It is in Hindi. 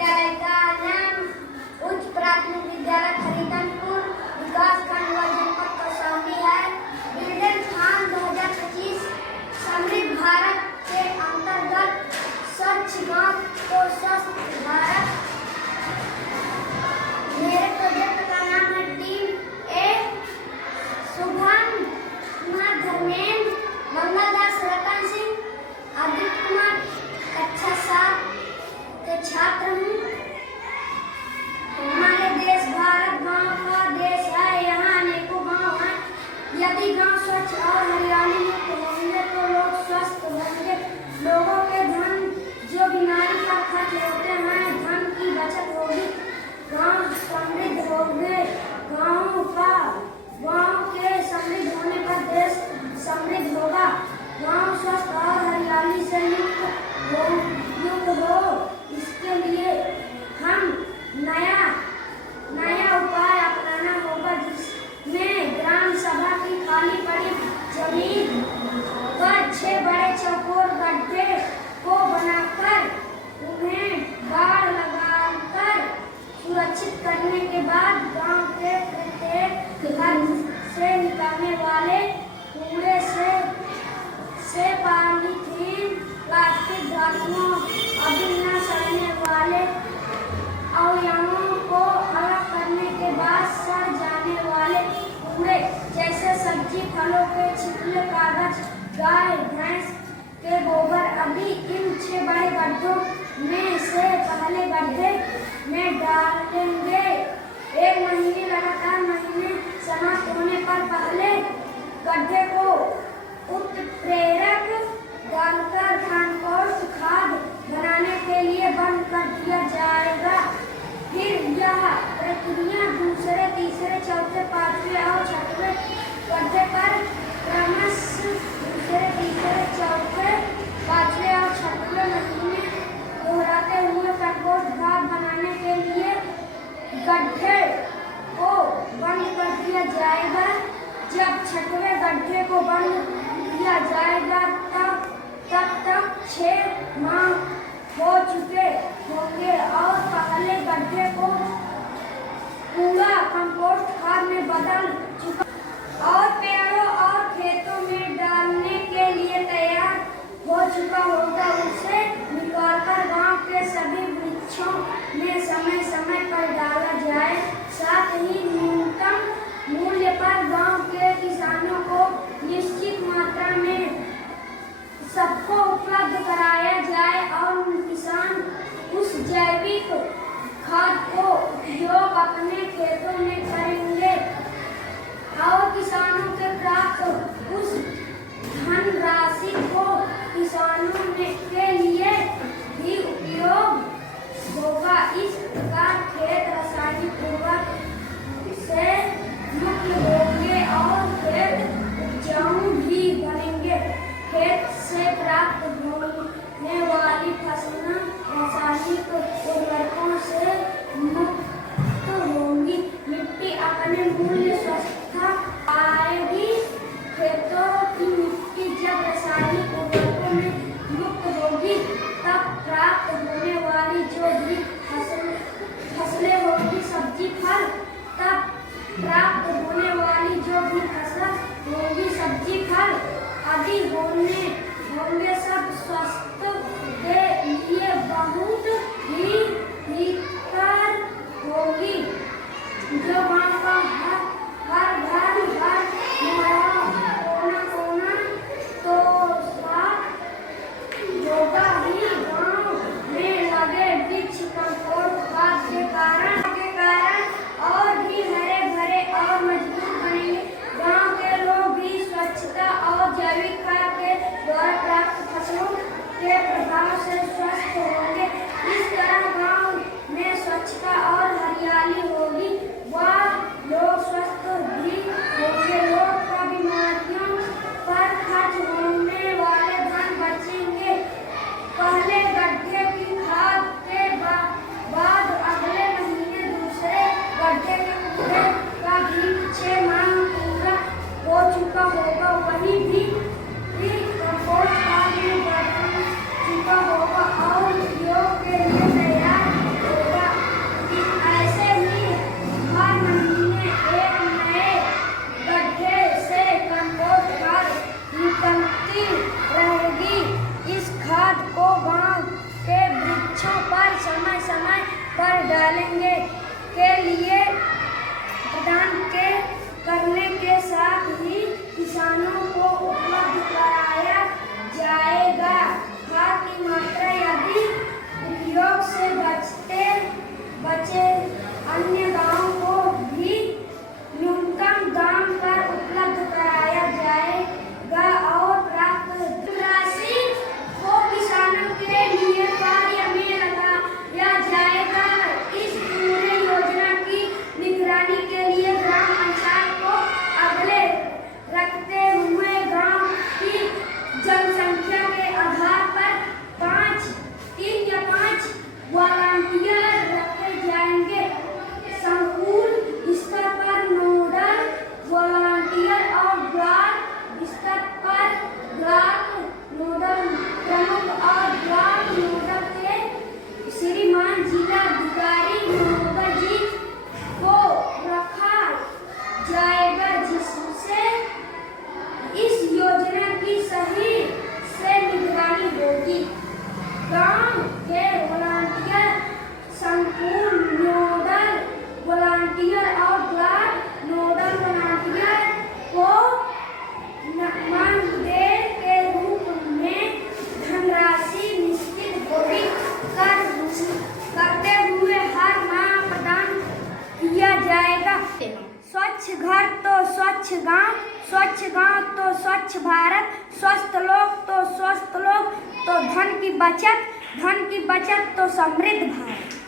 विद्यालय का नाम उच्च प्राथमिक विद्यालय खरीदनपुर विकासखंड व जनपद कौशाम्बी है। बिल्डर स्थान 2025 समृद्ध भारत के अंतर्गत स्वच्छ गांव को स्वस्थ भारत। मेरे प्रोजेक्ट का नाम है टीम ए। शुभम कुमार, धर्मेंद्र, मंगलदास, रतन सिंह, आदित्य कुमार, कक्षा 7 के छात्र हूँ। हमारे देश भारत गांव का देश है। यहाँ अनेकों गांव हैं। यदि गांव स्वच्छ और हरियाली युक्त होंगे तो लोग स्वस्थ होंगे। लोगों के धन जो बीमारी का खर्च होते हैं, धन की बचत होगी। गांव समृद्ध होंगे। गांव के समृद्ध होने पर देश समृद्ध होगा। गांव स्वस्थ और हरियाली से युक्त हो। इसके लिए हम नया उपाय अपनाना होगा, जिसमें ग्राम सभा की खाली पड़ी जमीन पर 6 बड़े चौकोर गड्ढे को बनाकर उन्हें बाड़ लगाकर सुरक्षित करने के बाद गांव के प्रत्येक घर से निकलने वाले कूड़े से पॉलीथीन, प्लास्टिक, धातुओं, अभी न सड़ने वाले अवयवों को अलग करने के बाद सड़ जाने वाले कूड़े जैसे सब्जी, फलों के छिलके, कागज, गाय भैंस के गोबर अभी इन 6 बड़े गड्ढों में से पहले गड्ढे में डालेंगे। 1 महीने लगातार महीने समाप्त होने पर पहले गड्ढे को उत्प्रेरक डालकर कंपोस्ट खाद बनाने के लिए बंद कर दिया जाएगा। फिर यह प्रक्रिया दूसरे, तीसरे, चौथे, 5वें और 6वें गड्ढे पर क्रमशः दूसरे, तीसरे, चौथे, 5वें और 6वें महीने दोहराते हुए कंपोस्ट खाद बनाने के लिए गड्ढे को बंद कर दिया जाएगा। जब 6वें गड्ढे को बंद किया जाएगा तब तक 6 माह हो चुके होंगे और पहले गड्ढे को पूरा कंपोस्ट खाद में बदल चुका और पेड़ों और खेतों में डालने के लिए तैयार हो चुका होगा। उसे निकालकर गांव के सभी वृक्षों में समय समय पर डाला जाए। साथ ही न्यूनतम मूल्य पर गांव के किसानों को निश्चित मात्रा में सबको उपलब्ध कराया जाए और किसान उस जैविक खाद को उपयोग अपने खेतों में करेंगे और किसानों के प्राप्त उस धनराशि को किसानों के लिए भी उपयोग होगा। इस प्रकार खेत रासायनिक उर्वरक से मुक्त होंगे और खेत उपजाऊ भी बनेंगे। खेत से प्राप्त होने वाली फसलें रासायनिक उर्वरकों से मुक्त होंगी। मिट्टी अपने मूल स्वस्थता पाएगी। खेतों की मिट्टी जब रासायनिक उर्वरकों में मुक्त होगी तब प्राप्त होने वाली जो भी फसलें होगी, सब्जी, फल, तब प्राप्त होने वाली जो भी फसल होगी, सब्जी, फल आदि होंगे सब स्वास्थ्य के लिए बहुत ही हितकर होगी। जो गांव का हर घर कोना कोना तो के लिए करने के साथ ही किसानों को उपलब्ध कराया जाएगा। खाद की मात्रा यदि उपयोग से बचे अन्य गांवों को भी न्यूनतम दाम पर उपलब्ध कराया जाएगा और प्राप्त राशि को किसानों के लिए कार्य में लगाया जाएगा। इस पूरे योजना की निगरानी के लिए ग्राम पंचायत को अगले रखते हुए गांव की जनसंख्या के आधार पर 3 या 5 वॉलंटियर रखे जाएंगे। संकुल स्तर पर नोडल वॉलंटियर और ब्लॉक स्तर पर ब्लॉक नोडल प्रमुख और ब्लॉक नोडल के श्रीमान जिलाधिकारी महोदय जी को रखा जाएगा, जिससे इस योजना की सही से निगरानी होगी। गांव के वॉलंटियर, संकुल नोडल वॉलंटियर और ब्लॉक नोडल वॉलंटियर को मानदेय के रूप में धनराशि निश्चित करते हुए हर माह प्रदान किया जाएगा। स्वच्छ घर तो स्वच्छ गांव, स्वच्छ गांव तो स्वच्छ भारत, स्वस्थ लोग तो स्वस्थ लोग, तो धन की बचत तो समृद्ध भारत।